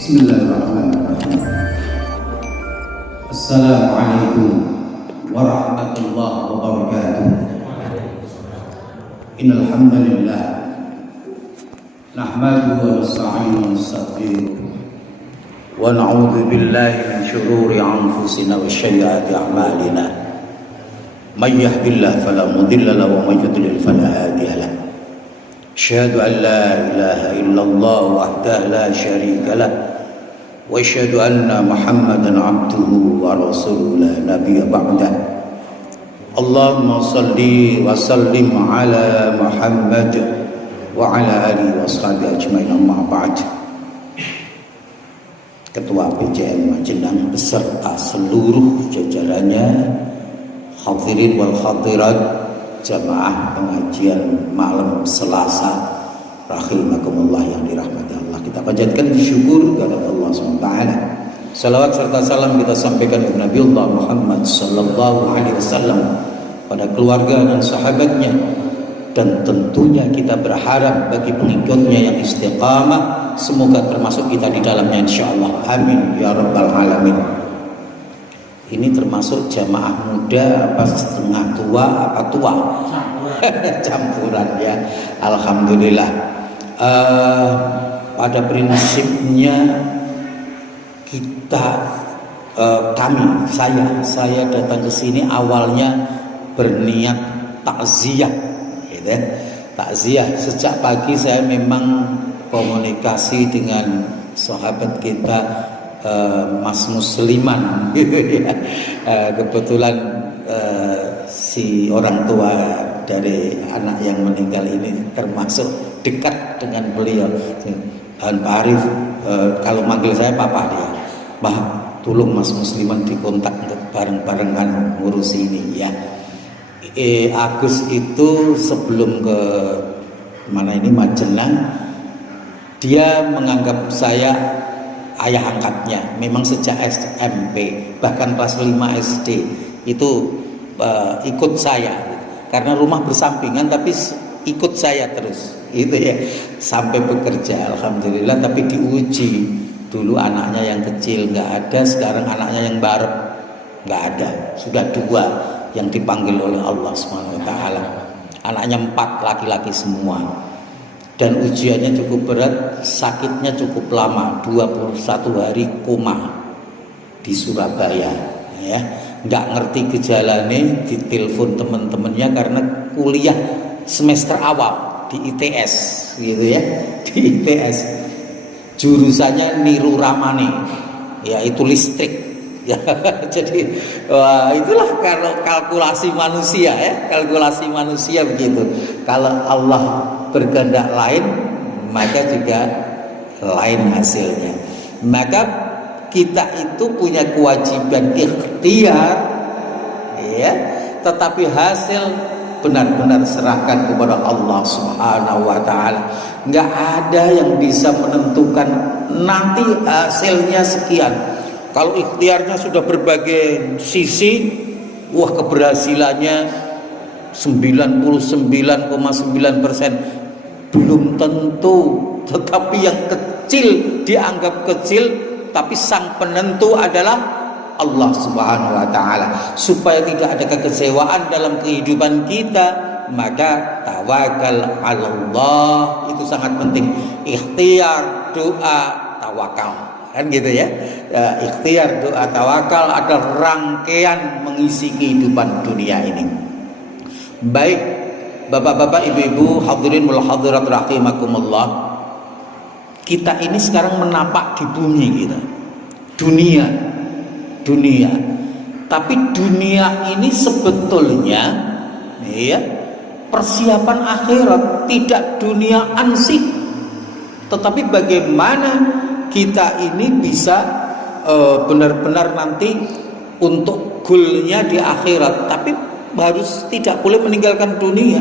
Bismillahirrahmanirrahim. Assalamualaikum warahmatullahi wabarakatuh. Innal hamdalillah nahmaduhu wa nasta'inuhu wa nastaghfiruh wa na'udzu billahi min shururi anfusina wa sayyiati a'malina. May yahdihillahu fala mudilla lahu wa may yudlil fala hadiya lahu. Asyhadu an la ilaha illallah wahdahu la syarika lah wa asyhadu anna Muhammadan abduhu wa rasuluhu la nabiyya ba'dah. Allahumma salli wa sallim ala Muhammad wa ala alihi wa sahbihi ajmain, amma ba'd. Ketua PJM Majenang beserta seluruh jajarannya, hadirin wal hadirat jamaah pengajian malam Selasa rahimakumullah yang dirahmati Allah, kita panjatkan syukur kepada Allah SWT. Salawat serta salam kita sampaikan kepada Nabi Allah Muhammad sallallahu alaihi wasallam, pada keluarga dan sahabatnya, dan tentunya kita berharap bagi pengikutnya yang istiqamah, semoga termasuk kita di dalamnya insyaallah, amin ya rabbal alamin. Ini termasuk jamaah muda apa setengah tua apa tua? Campuran ya. Alhamdulillah. Pada prinsipnya kita saya datang ke sini awalnya berniat takziah, gitu ya. Takziah. Sejak pagi saya memang komunikasi dengan sahabat kita Mas Musliman, kebetulan si orang tua dari anak yang meninggal ini termasuk dekat dengan beliau. Dan Pak Arif kalau manggil saya papa dia, Mbah tolong Mas Musliman dikontak untuk bareng-barengan ngurus ini ya. Agus itu sebelum ke mana ini Majenang, dia menganggap saya ayah angkatnya, memang sejak SMP, bahkan kelas 5 SD itu ikut saya, karena rumah bersampingan tapi ikut saya terus, itu ya, sampai bekerja, alhamdulillah. Tapi diuji dulu anaknya yang kecil nggak ada, sekarang anaknya yang barep nggak ada, sudah 2 yang dipanggil oleh Allah SWT. Anaknya 4 laki-laki semua. Dan ujiannya cukup berat, sakitnya cukup lama, 21 hari koma di Surabaya ya. Nggak ngerti gejalanya, ditelepon teman-temannya karena kuliah semester awal di ITS gitu ya, di ITS. Jurusannya niru ramane, yaitu listrik ya. Jadi itulah kalau kalkulasi manusia ya, kalkulasi manusia begitu. Kalau Allah berkehendak lain, maka juga lain hasilnya. Maka kita itu punya kewajiban ikhtiar ya, tetapi hasil benar-benar serahkan kepada Allah Subhanahu wa taala. Enggak ada yang bisa menentukan nanti hasilnya sekian. Kalau ikhtiarnya sudah berbagai sisi, wah keberhasilannya 99,9% belum tentu. Tetapi yang kecil dianggap kecil, tapi sang penentu adalah Allah Subhanahu wa taala. Supaya tidak ada kekecewaan dalam kehidupan kita, maka tawakal 'ala Allah itu sangat penting. Ikhtiar, doa, tawakal, kan gitu ya. Ikhtiar, doa, tawakal adalah rangkaian mengisi kehidupan dunia ini. Baik Bapak-bapak, ibu-ibu, hadirin wal hadirat rahimakumullah. Kita ini sekarang menapak di bumi kita. Dunia. Tapi dunia ini sebetulnya ya, persiapan akhirat, tidak dunia ansih. Tetapi bagaimana kita ini bisa benar-benar nanti untuk goalnya di akhirat, tapi harus tidak boleh meninggalkan dunia.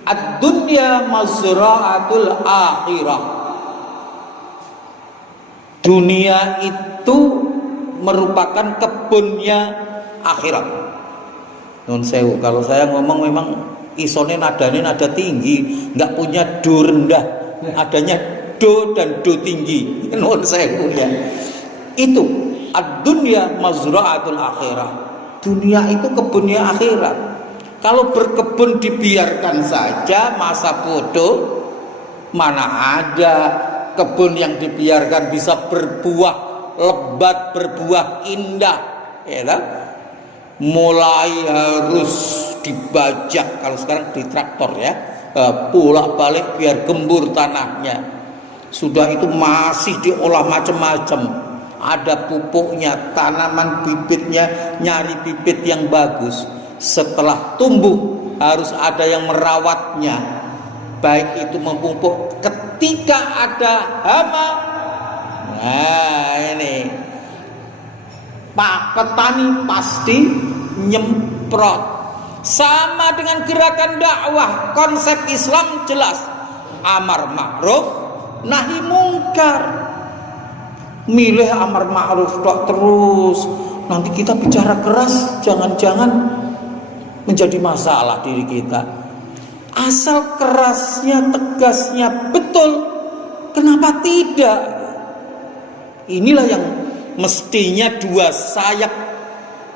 Ad-dunya mazra'atul akhirah. Dunia itu merupakan kebunnya akhirat. Nun sewu, kalau saya ngomong memang isone nadanya nada tinggi, nggak punya do rendah, adanya do dan do tinggi. Nuwun sewu ya. Itu ad-dunya mazra'atul akhirah. Dunia itu kebunnya akhirat. Kalau berkebun dibiarkan saja masa bodoh, mana ada kebun yang dibiarkan bisa berbuah lebat, berbuah indah, ya kan? Mulai harus dibajak, kalau sekarang di traktor ya, pulak balik biar gembur tanahnya. Sudah itu masih diolah macam-macam. Ada pupuknya, tanaman bibitnya, nyari bibit yang bagus. Setelah tumbuh harus ada yang merawatnya, baik itu memupuk ketika ada hama. Nah ini Pak petani pasti nyemprot. Sama dengan gerakan dakwah, konsep Islam jelas, amar ma'ruf nahi mungkar. Milih amar ma'ruf tok terus, nanti kita bicara keras jangan-jangan menjadi masalah diri kita. Asal kerasnya, tegasnya betul, kenapa tidak? Inilah yang mestinya dua sayap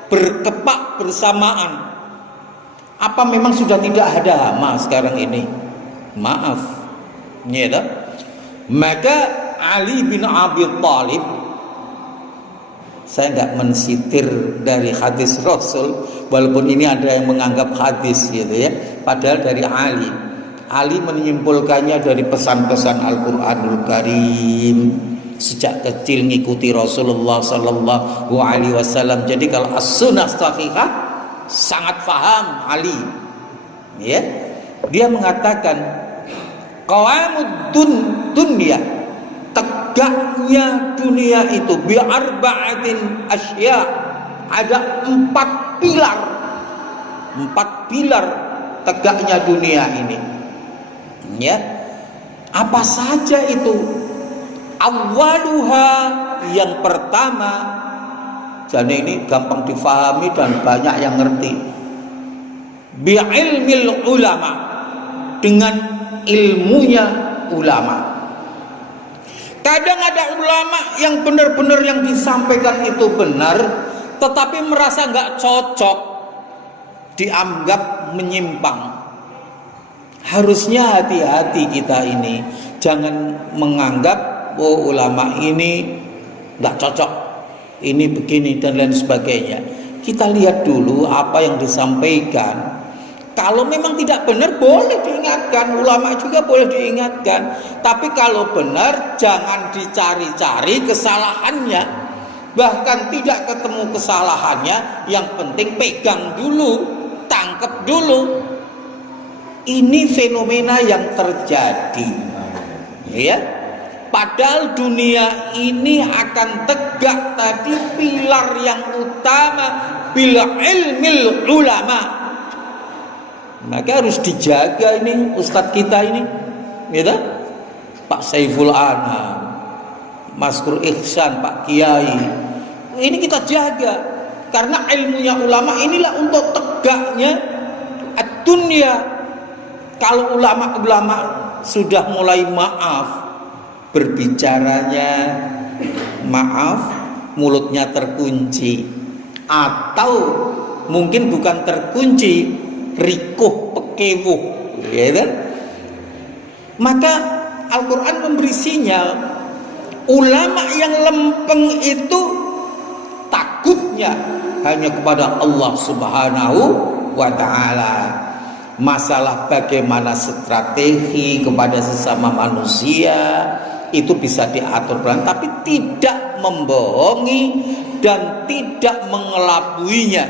berkepak bersamaan. Apa memang sudah tidak ada hama sekarang ini? Maaf, ya. Maka Ali bin Abi Thalib, saya nggak mensitir dari hadis Rasul, walaupun ini ada yang menganggap hadis gitu ya, padahal dari Ali. Ali menyimpulkannya dari pesan-pesan Al-Qur'anul Karim. Sejak kecil ngikuti Rasulullah Sallallahu Alaihi Wasallam. Jadi kalau as-sunnah sahihah sangat paham Ali. Ya, dia mengatakan qawamud dunya, tegaknya dunia itu bi'arba'atin asya, ada 4 pilar. 4 pilar tegaknya dunia ini. Ya. Apa saja itu? Awaluha, yang pertama, jadi ini gampang difahami dan banyak yang ngerti. Bi'ilmil ulama, dengan ilmunya ulama. Kadang ada ulama yang benar-benar yang disampaikan itu benar, tetapi merasa nggak cocok, dianggap menyimpang. Harusnya hati-hati kita ini, jangan menganggap oh ulama ini nggak cocok, ini begini dan lain sebagainya. Kita lihat dulu apa yang disampaikan. Kalau memang tidak benar boleh diingatkan, ulama juga boleh diingatkan. Tapi kalau benar jangan dicari-cari kesalahannya. Bahkan tidak ketemu kesalahannya, yang penting pegang dulu, tangkap dulu. Ini fenomena yang terjadi. Ya. Padahal dunia ini akan tegak tadi pilar yang utama bil ilmil ulama. Maka harus dijaga ini ustadz kita ini, gitu? Pak Saiful Anam, Maskur Ihsan, Pak Kiai. Ini kita jaga karena ilmunya ulama inilah untuk tegaknya dunia. Kalau ulama-ulama sudah mulai maaf berbicaranya, maaf mulutnya terkunci, atau mungkin bukan terkunci, rikuh pekewuh, ya kan? Maka Al-Quran memberi sinyal, ulama yang lempeng itu takutnya hanya kepada Allah Subhanahu wa Ta'ala. Masalah bagaimana strategi kepada sesama manusia itu bisa diatur pelan, tapi tidak membohongi dan tidak mengelabuinya.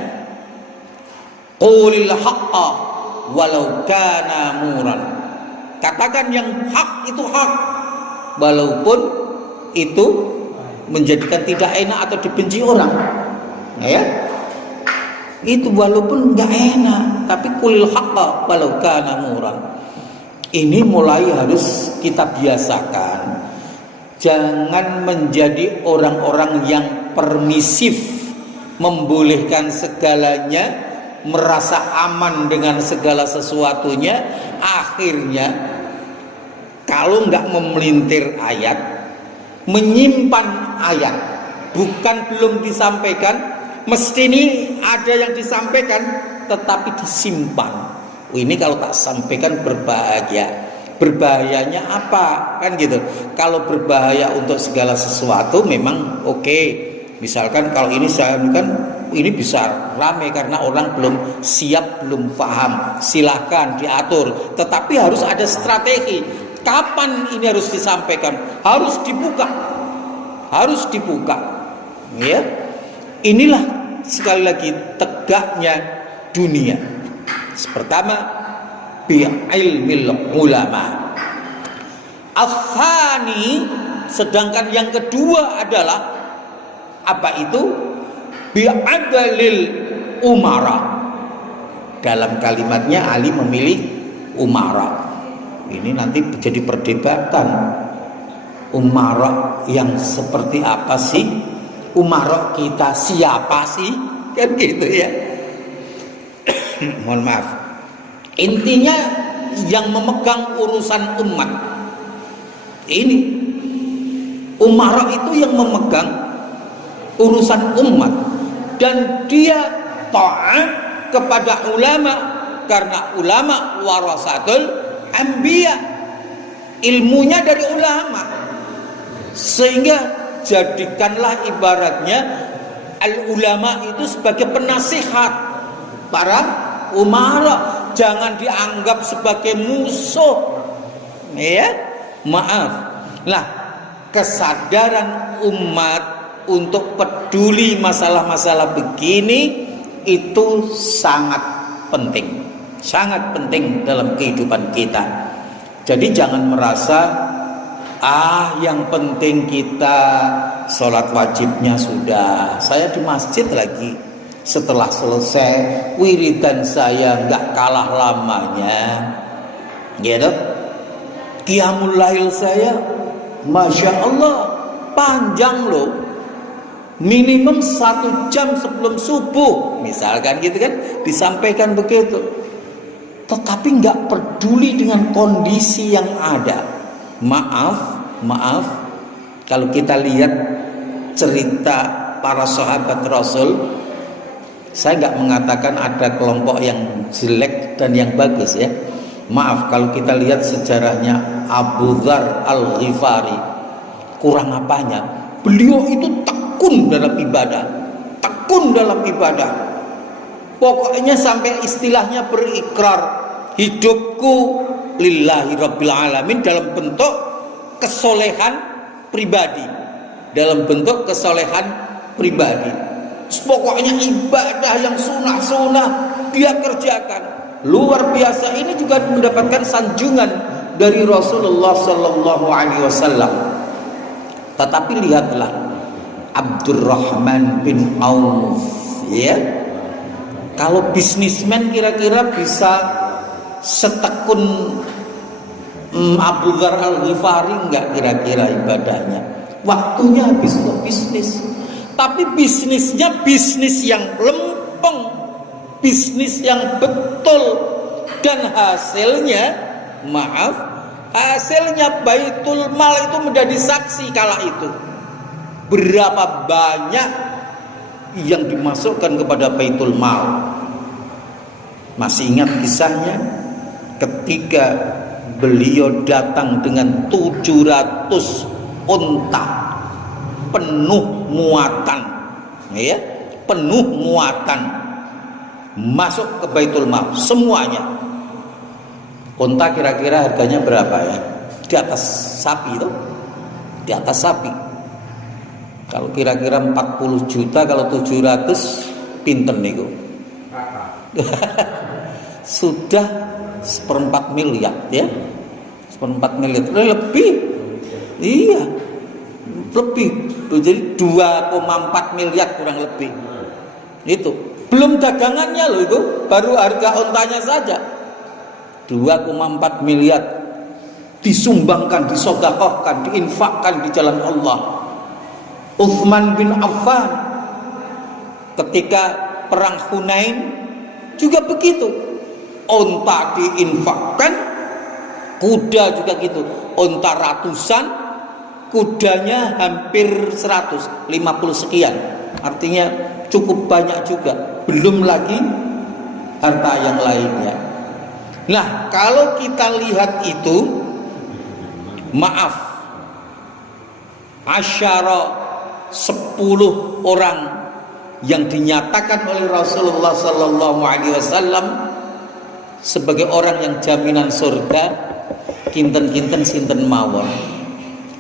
Qulil haqqa walau kana muran. Katakan yang hak itu hak, walaupun itu menjadikan tidak enak atau dibenci orang. Ya. Itu walaupun nggak enak, tapi qulil haqqa walau kana muran. Ini mulai harus kita biasakan. Jangan menjadi orang-orang yang permisif, membolehkan segalanya, merasa aman dengan segala sesuatunya. Akhirnya kalau nggak memelintir ayat, menyimpan ayat, bukan belum disampaikan, mesti ini ada yang disampaikan tetapi disimpan. Ini kalau tak sampaikan berbahaya. Berbahayanya apa? Kan gitu. Kalau berbahaya untuk segala sesuatu memang oke. Misalkan kalau ini saya kan ini bisa rame karena orang belum siap, belum paham. Silahkan diatur. Tetapi harus ada strategi. Kapan ini harus disampaikan? Harus dibuka. Harus dibuka. Ya. Inilah sekali lagi tegaknya dunia. Pertama, bi'ilmil ulama. Al-thani, sedangkan yang kedua adalah apa itu? Bi'adalil umara. Dalam kalimatnya Ali memilih umara. Ini nanti jadi perdebatan. Umara yang seperti apa sih? Umara kita siapa sih? Kan gitu ya. Mohon maaf. Intinya yang memegang urusan umat ini, umara itu yang memegang urusan umat, dan dia taat kepada ulama karena ulama warasatul anbiya, ilmunya dari ulama. Sehingga jadikanlah ibaratnya al ulama itu sebagai penasihat para umara. Jangan dianggap sebagai musuh, ya, maaf. Nah, kesadaran umat untuk peduli masalah-masalah begini itu sangat penting dalam kehidupan kita. Jadi jangan merasa yang penting kita sholat wajibnya sudah, saya di masjid lagi. Setelah selesai wiridan saya nggak kalah lamanya, gitu. Qiyamul lail saya, masya Allah, panjang loh. Minimum 1 jam sebelum subuh, misalkan gitu kan, disampaikan begitu. Tetapi nggak peduli dengan kondisi yang ada. Maaf, kalau kita lihat cerita para sahabat Rasul. Saya nggak mengatakan ada kelompok yang jelek dan yang bagus ya. Maaf, kalau kita lihat sejarahnya Abu Dzar Al-Ghifari, kurang apanya? Beliau itu tekun dalam ibadah. Pokoknya sampai istilahnya berikrar, hidupku lillahi rabbil alamin, dalam bentuk kesolehan pribadi. Pokoknya ibadah yang sunnah dia kerjakan luar biasa. Ini juga mendapatkan sanjungan dari Rasulullah Sallallahu Alaihi Wasallam. Tetapi lihatlah Abdurrahman bin Auf, ya, kalau bisnismen kira-kira bisa setekun Abu Dzar Al-Ghifari enggak kira-kira ibadahnya? Waktunya habis untuk bisnis. Tapi bisnisnya bisnis yang lempeng, bisnis yang betul, dan hasilnya Baitul Mal itu menjadi saksi kala itu. Berapa banyak yang dimasukkan kepada Baitul Mal. Masih ingat kisahnya ketika beliau datang dengan 700 unta penuh muatan, ya, masuk ke Baitul Mal semuanya. Unta kira-kira harganya berapa ya? Di atas sapi itu, di atas sapi. Kalau kira-kira 40 juta, kalau 700 pinten niku. Sudah 1/4 miliar ya. 1/4 miliar lebih. Iya. Lebih. Jadi 2,4 miliar kurang lebih. Itu belum dagangannya loh, itu baru harga ontanya saja 2,4 miliar disumbangkan, disedekahkan, diinfakkan di jalan Allah. Utsman bin Affan ketika perang Hunain juga begitu, onta diinfakkan, kuda juga gitu. unta ratusan, kudanya hampir 150 sekian. Artinya cukup banyak juga. Belum lagi harta yang lainnya. Nah, kalau kita lihat itu, maaf, asyara 10 orang yang dinyatakan oleh Rasulullah Sallallahu Alaihi Wasallam sebagai orang yang jaminan surga, kinten-kinten sinten mawon.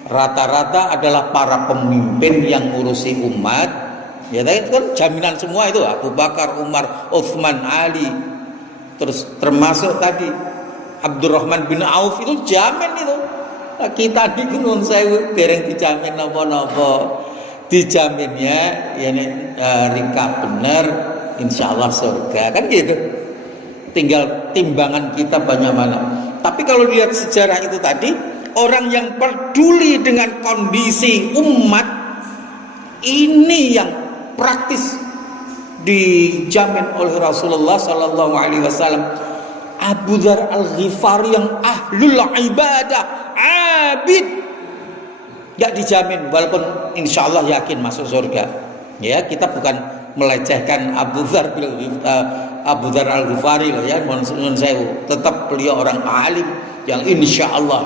Rata-rata adalah para pemimpin yang ngurusi umat. Ya, itu kan jaminan semua itu, Abu Bakar, Umar, Utsman, Ali. Terus termasuk tadi Abdurrahman bin Auf itu jamin itu. Nah, kita di Gunung Sewu dereng dijamin napa-napa. Dijaminnya ini rika bener, insya Allah surga, kan gitu. Tinggal timbangan kita banyak mana. Tapi kalau lihat sejarah itu tadi, orang yang peduli dengan kondisi umat ini yang praktis dijamin oleh Rasulullah Sallallahu Alaihi Wasallam. Abu Dzar Al-Ghifari yang ahlul ibadah, abid, gak dijamin, walaupun insya Allah yakin masuk surga. Ya, kita bukan melecehkan Abu Dzar Al-Ghifari loh ya, mohon sewu. Tetap beliau orang alim yang insya Allah.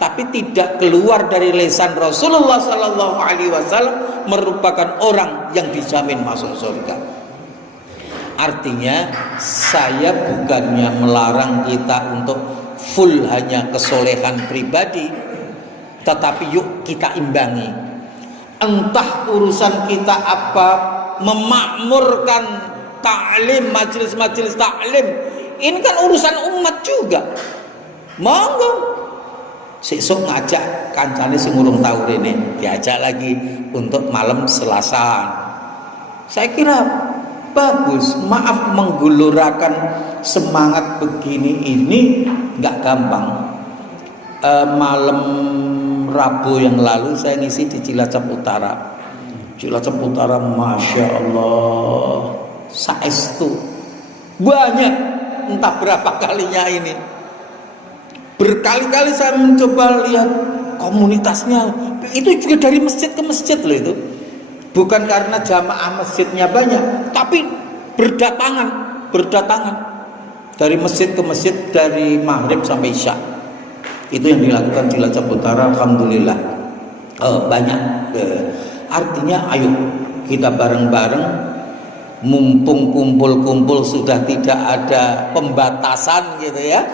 Tapi tidak keluar dari lisan Rasulullah Sallallahu Alaihi Wasallam merupakan orang yang dijamin masuk surga. Artinya saya bukannya melarang kita untuk full hanya kesolehan pribadi, tetapi yuk kita imbangi. Entah urusan kita apa, memakmurkan ta'lim, majelis-majelis ta'lim, ini kan urusan umat juga. Monggo sesuk ngajak kancane sing urung tau rene, diajak lagi untuk malam Selasa. Saya kira bagus. Maaf, menggulurakan semangat begini ini nggak gampang. Malam Rabu yang lalu saya ngisi di Cilacap Utara. Cilacap Utara, masya Allah, saestu banyak, entah berapa kalinya ini. Berkali-kali saya mencoba lihat komunitasnya, itu juga dari masjid ke masjid loh itu. Bukan karena jamaah masjidnya banyak, tapi berdatangan dari masjid ke masjid, dari maghrib sampai isya. Itu yang dilakukan di Cilacap Utara, alhamdulillah banyak. Artinya ayo kita bareng-bareng, mumpung kumpul-kumpul sudah tidak ada pembatasan gitu ya.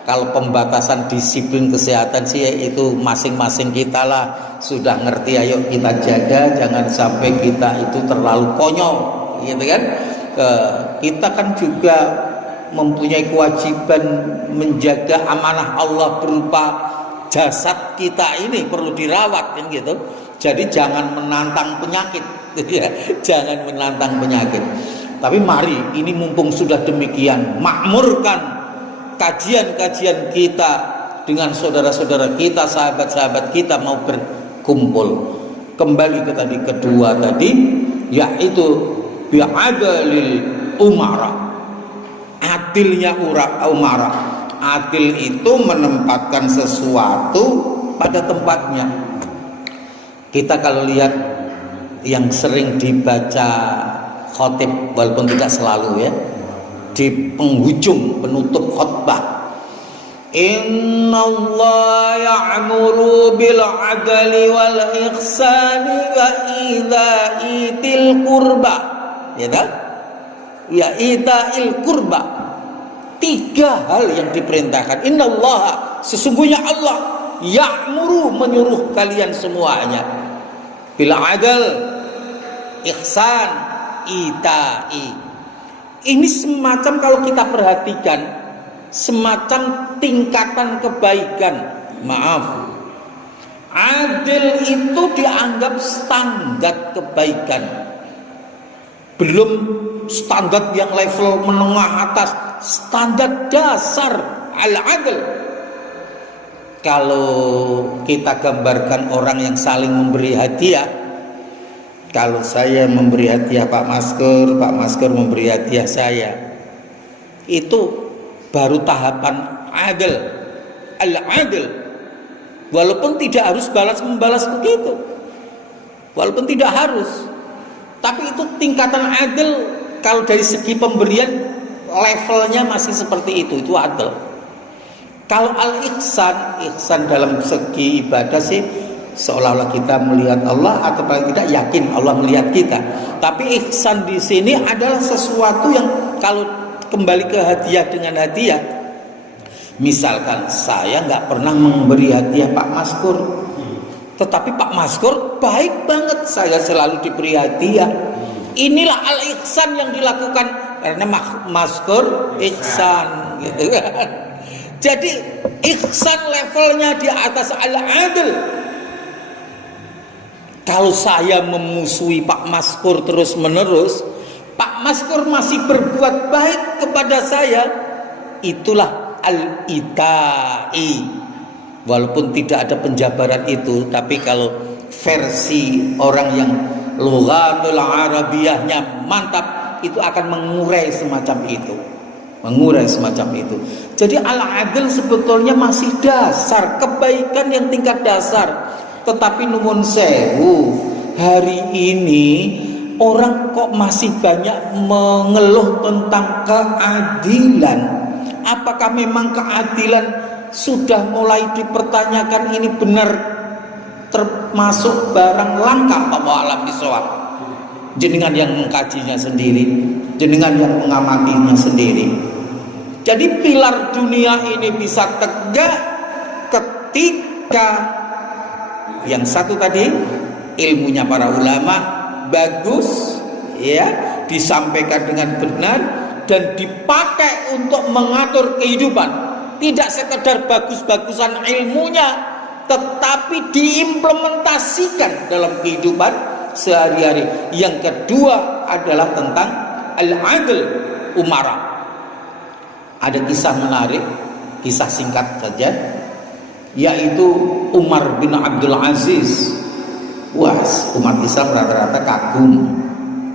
Kalau pembatasan disiplin kesehatan sih itu masing-masing kita lah sudah ngerti, ayo kita jaga, jangan sampai kita itu terlalu konyol gitu kan. Kita kan juga mempunyai kewajiban menjaga amanah Allah berupa jasad kita ini perlu dirawat kan gitu. Jadi jangan menantang penyakit ya, jangan menantang penyakit. Tapi mari ini mumpung sudah demikian, makmurkan kajian-kajian kita dengan saudara-saudara kita, sahabat-sahabat kita mau berkumpul. Kembali ke tadi kedua tadi, yaitu bi'adalil umara, adilnya umara. Adil itu menempatkan sesuatu pada tempatnya. Kita kalau lihat yang sering dibaca khotib, walaupun tidak selalu ya, di penghujung penutup khutbah, innallaha ya'muru bil 'adli wal ihsani wa idza'itil qurba, ya kan? Ya ita'il qurba. 3 hal yang diperintahkan. Innallaha, sesungguhnya Allah, ya'muru, menyuruh kalian semuanya, bil 'adl, ihsan, ita'i. Ini semacam kalau kita perhatikan semacam tingkatan kebaikan. Maaf, adil itu dianggap standar kebaikan, belum standar yang level menengah atas, standar dasar al-adl. Kalau kita gambarkan orang yang saling memberi hadiah, kalau saya memberi hadiah Pak Masker memberi hadiah saya, itu baru tahapan adil, al-adil. Walaupun tidak harus balas-membalas begitu. Walaupun tidak harus. Tapi itu tingkatan adil. Kalau dari segi pemberian levelnya masih seperti itu adil. Kalau al-ihsan, ihsan dalam segi ibadah sih seolah-olah kita melihat Allah atau paling tidak yakin Allah melihat kita. Tapi ihsan di sini adalah sesuatu yang kalau kembali ke hadiah dengan hadiah. Misalkan saya nggak pernah memberi hadiah Pak Maskur, tetapi Pak Maskur baik banget, saya selalu diberi hadiah. Inilah al-ihsan yang dilakukan karena Maskur ihsan, gitu kan? Jadi ihsan levelnya di atas al-adl. Kalau saya memusuhi Pak Maskur terus menerus, Pak Maskur masih berbuat baik kepada saya, itulah al-itai. Walaupun tidak ada penjabaran itu, tapi kalau versi orang yang lughatul arabiyahnya mantap, itu akan mengurai semacam itu. Mengurai semacam itu. Jadi al-adl sebetulnya masih dasar, kebaikan yang tingkat dasar. Tetapi nuwun sewu, hari ini orang kok masih banyak mengeluh tentang keadilan. Apakah memang keadilan sudah mulai dipertanyakan, ini benar termasuk barang langka? Apa alam bisawab? Jenengan yang mengkajinya sendiri, jenengan yang mengamatinya sendiri. Jadi pilar dunia ini bisa tegak ketika yang satu tadi, ilmunya para ulama bagus, ya, disampaikan dengan benar dan dipakai untuk mengatur kehidupan. Tidak sekedar bagus-bagusan ilmunya, tetapi diimplementasikan dalam kehidupan sehari-hari. Yang kedua adalah tentang al-adl umara. Ada kisah menarik, kisah singkat saja, yaitu Umar bin Abdul Aziz. Wah, umat Islam rata-rata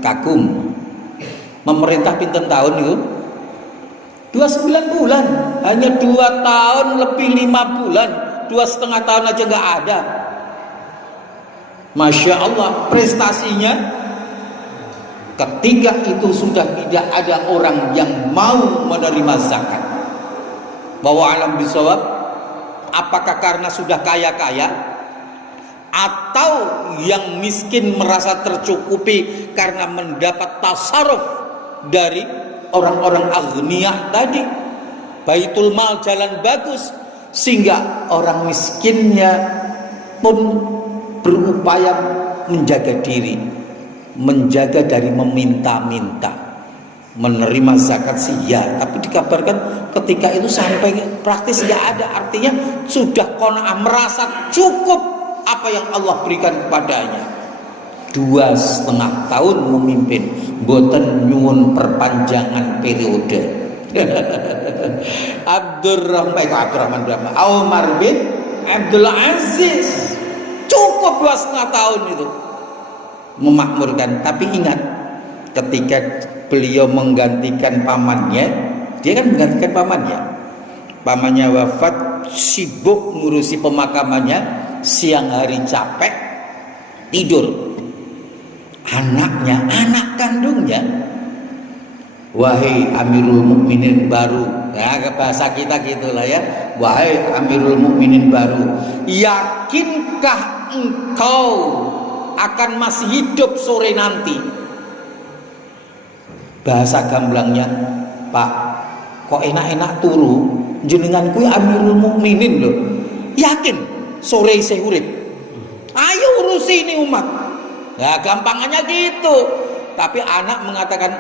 kagum. Memerintah pinten tahun itu? 29 bulan. Hanya 2 tahun lebih 5 bulan. 2,5 tahun aja nggak ada. Masya Allah, prestasinya ketika itu sudah tidak ada orang yang mau menerima zakat. Bahwa alam bisawab, apakah karena sudah kaya-kaya, atau yang miskin merasa tercukupi karena mendapat tasarruf dari orang-orang aghniyah tadi, baitul mal jalan bagus, sehingga orang miskinnya pun berupaya menjaga diri, menjaga dari meminta-minta. Menerima zakat sih ya, tapi dikabarkan ketika itu sampai praktis nggak ada. Artinya sudah qanaah, merasa cukup apa yang Allah berikan kepadanya. 2,5 tahun memimpin, boten nyuwun perpanjangan periode. Umar bin Abdul Aziz cukup 2,5 tahun itu memakmurkan. Tapi ingat, ketika beliau menggantikan pamannya, dia kan menggantikan pamannya wafat, sibuk ngurusi pemakamannya, siang hari capek, tidur. Anaknya, anak kandungnya, wahai Amirul Mukminin baru, ya bahasa kita gitulah ya, wahai Amirul Mukminin baru, yakinkah engkau akan masih hidup sore nanti? Bahasa gamblangnya, Pak, kok enak-enak turu, jenengan kuwi Amirul Mukminin loh, yakin sore isih urip? Ayo urusi ini umat. Ya gampangannya gitu. Tapi anak mengatakan,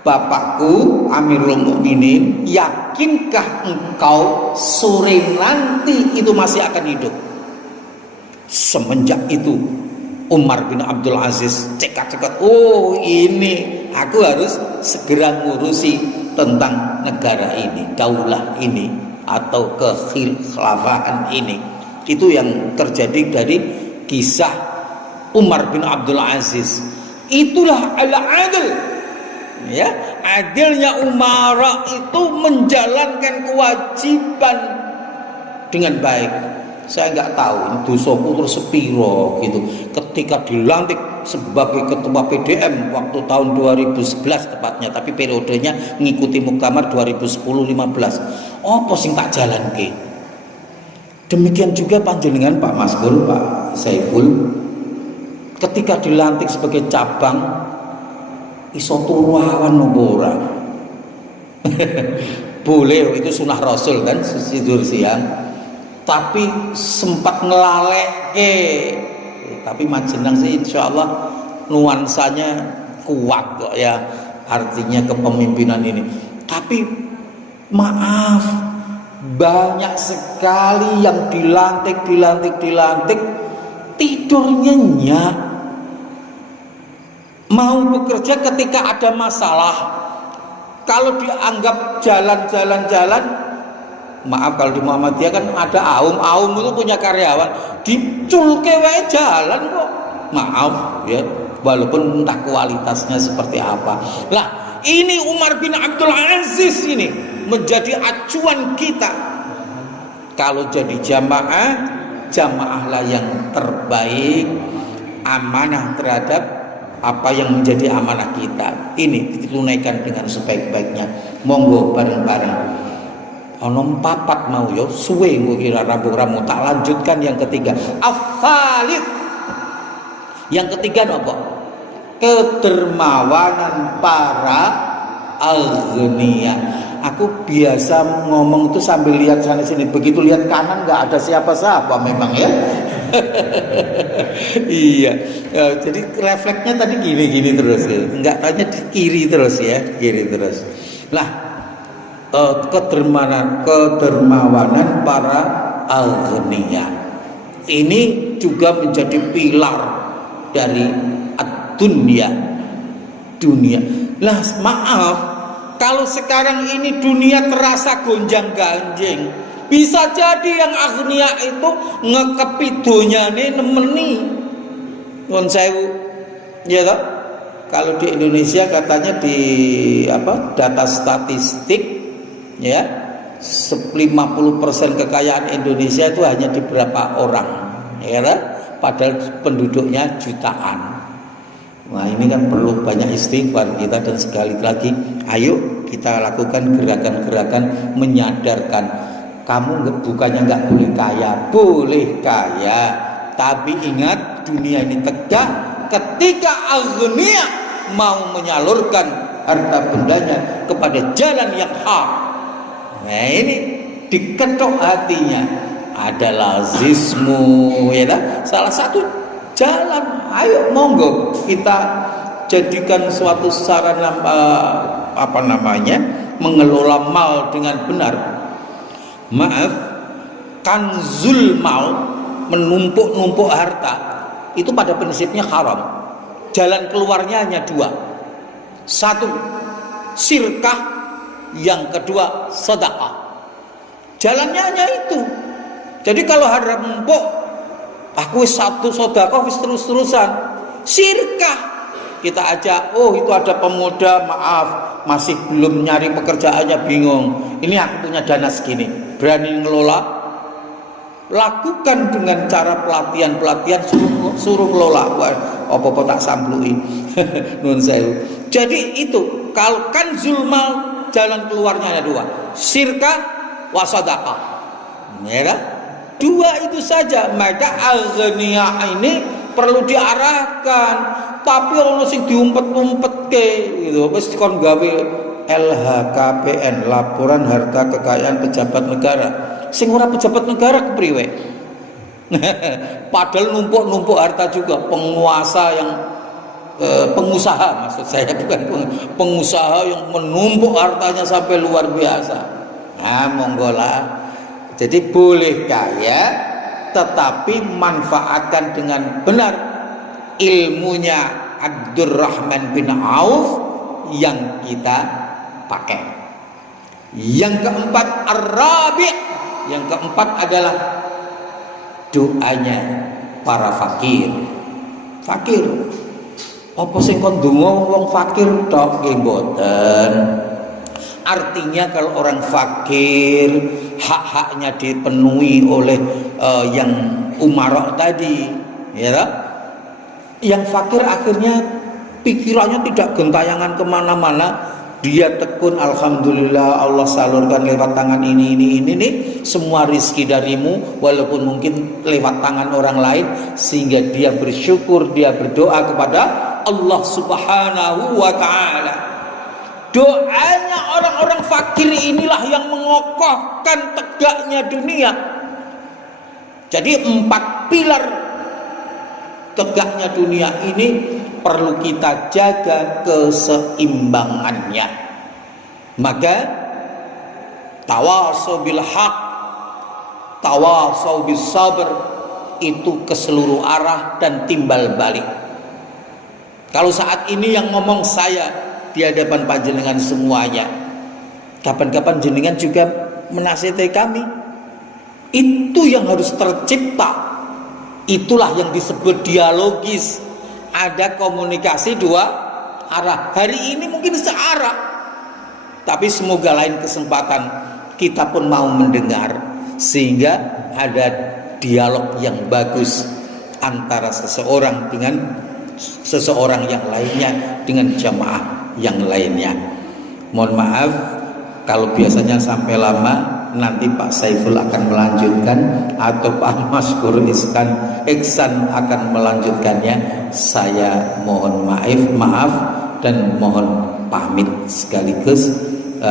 bapakku Amirul Mukminin, yakinkah engkau sore nanti itu masih akan hidup? Semenjak itu Umar bin Abdul Aziz cekat-cekat, oh ini aku harus segera ngurusi tentang negara ini, daulah ini, atau kekhilafahan ini. Itu yang terjadi dari kisah Umar bin Abdul Aziz. Itulah al-adl, ya, adilnya umara itu menjalankan kewajiban dengan baik. Saya nggak tahu ini dosaku terus sepiro gitu. Ketika dilantik sebagai ketua PDM waktu tahun 2011 tepatnya, tapi periodenya ngikuti muktamar 2010-15. Apa sing tak jalanke? Demikian juga panjenengan Pak Maskur, Pak Saiful, ketika dilantik sebagai cabang iso turu awan nopo ora? Boleh, itu sunnah Rasul kan, tidur siang. Tapi sempat ngelaleke, tapi majenang sih insya Allah nuansanya kuat kok ya, artinya kepemimpinan ini. Tapi maaf, banyak sekali yang dilantik tidur nyenyak, mau bekerja ketika ada masalah. Kalau dianggap jalan, maaf kalau di Muhammadiyah kan ada aum itu punya karyawan, diculke wae jalan kok. Maaf ya, walaupun entah kualitasnya seperti apa. Lah, ini Umar bin Abdul Aziz ini menjadi acuan kita. Kalau jadi jamaahlah yang terbaik, amanah terhadap apa yang menjadi amanah kita. Ini ditunaikan dengan sebaik-baiknya. Monggo bareng-bareng. Ono papat mau yo suwe nggo kira rabu-rabu, tak lanjutkan yang ketiga. Afalid. Yang ketiga apa? Kedermawanan para aghnia. Aku biasa ngomong itu sambil lihat sana sini. Begitu lihat kanan nggak ada siapa-siapa memang ya. Iya. Jadi refleksnya tadi gini terus ya. Nggak tanya di kiri terus ya, kiri terus. Lah, kedermawanan para aghnia ini juga menjadi pilar dari dunia. Lah maaf, kalau sekarang ini dunia terasa gonjang-ganjing, bisa jadi yang aghnia itu ngekepi donyane nemeni. Nuwun sewu, ya toh? Kalau di Indonesia katanya di data statistik ya 50% kekayaan Indonesia itu hanya di beberapa orang ya, padahal penduduknya jutaan. Nah ini kan perlu banyak istighfar kita, dan sekali lagi ayo kita lakukan gerakan-gerakan menyadarkan, kamu bukannya nggak boleh kaya, boleh kaya, tapi ingat dunia ini tegak ketika aghnia mau menyalurkan harta bendanya kepada jalan yang hak. Nah ini diketok hatinya, ada lazismu ya kan? Salah satu jalan. Ayo monggo kita jadikan suatu sarana mengelola mal dengan benar. Maaf, kanzul mal, menumpuk-numpuk harta itu pada prinsipnya haram. Jalan keluarnya hanya dua. Satu, sirkah. Yang kedua, sedekah. Jalannya hanya itu. Jadi kalau harap mumpuk, aku satu sedekah terus-terusan. Sirkah. Kita ajak, oh itu ada pemuda, maaf masih belum nyari pekerjaannya, bingung. Ini aku punya dana segini, berani ngelola. Lakukan dengan cara pelatihan, suruh ngelola. Wah, apa-apa tak samplui. Nun sewu. Jadi itu, kalau kan zulmal, jalan keluarnya ada dua, sirka wasadaqah, ya kan? Dua itu saja. Maka aghnia ini perlu diarahkan, tapi ono sing diumpet-umpetke gitu. Wis kon gawe LHKPN, laporan harta kekayaan pejabat negara. Sing ora pejabat negara kepriwe? Padahal numpuk-numpuk harta juga penguasa yang pengusaha, maksud saya bukan pengusaha yang menumpuk hartanya sampai luar biasa. Nah monggolah. Jadi boleh kaya, tetapi manfaatkan dengan benar ilmunya Abdurrahman bin Auf yang kita pakai. Yang keempat Ar-Rabi', yang keempat adalah doanya para fakir. Apa sing kon ndonga wong fakir tok? Nggih mboten. Artinya kalau orang fakir hak-haknya dipenuhi oleh yang umarok tadi, ya tak? Yang fakir akhirnya pikirannya tidak gentayangan kemana-mana, dia tekun, alhamdulillah Allah salurkan lewat tangan ini semua rizki darimu, walaupun mungkin lewat tangan orang lain, sehingga dia bersyukur, dia berdoa kepada Allah subhanahu wa ta'ala. Doanya orang-orang fakir inilah yang mengokohkan tegaknya dunia. Jadi 4 pilar tegaknya dunia ini perlu kita jaga keseimbangannya. Maka tawasau bil haq, tawasau bis sabr, itu ke seluruh arah dan timbal balik. Kalau saat ini yang ngomong saya di hadapan panjenengan semuanya, kapan-kapan jenengan juga menasihati kami. Itu yang harus tercipta. Itulah yang disebut dialogis. Ada komunikasi 2 arah. Hari ini mungkin searah, tapi semoga lain kesempatan kita pun mau mendengar, sehingga ada dialog yang bagus antara seseorang dengan seseorang yang lainnya, dengan jamaah yang lainnya. Mohon maaf kalau biasanya sampai lama. Nanti Pak Saiful akan melanjutkan atau Pak Maskur Ihsan akan melanjutkannya. Saya mohon maaf dan mohon pamit sekaligus.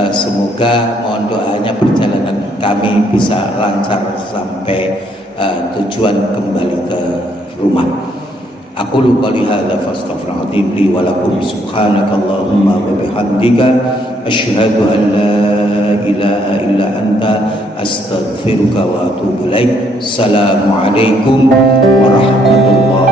Semoga mohon doanya perjalanan kami bisa lancar sampai tujuan kembali ke rumah. Aqulu qouli hadza fastaghfirullahaladzim li wa lakum subhanakallahumma wa bihamdika asyhadu an la ilaha illa anta astaghfiruka wa atubu ilaik. Assalamualaikum warahmatullahi